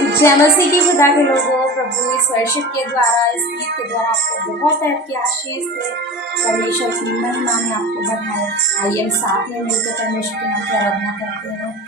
जय मसीह की खुदा के लोगों, प्रभु इस वर्शिप के द्वारा, इस गीत के द्वारा आपको बहुत तरह की आशीष से परमेश्वर की महिमा में आपको बढ़ाए। आइए हम साथ में मिलकर परमेश्वर के नाम की आराधना करते हैं।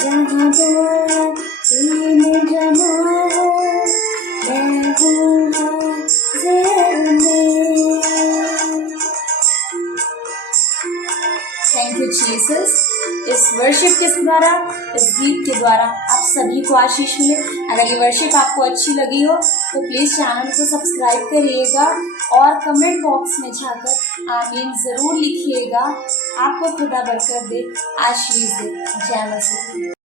जहाँ दो तीन जमा हो मैं हूँ हाज़िर में। Thank you Jesus. इस वर्शिप के द्वारा, इस गीत के द्वारा आप सभी को आशीष मिले। अगर ये वर्शिप आपको अच्छी लगी हो तो प्लीज़ चैनल को सब्सक्राइब करिएगा और कमेंट बॉक्स में जाकर आमीन ज़रूर लिखिएगा। आपको खुदा बरकत दे, आशीष दे। जय मसीह।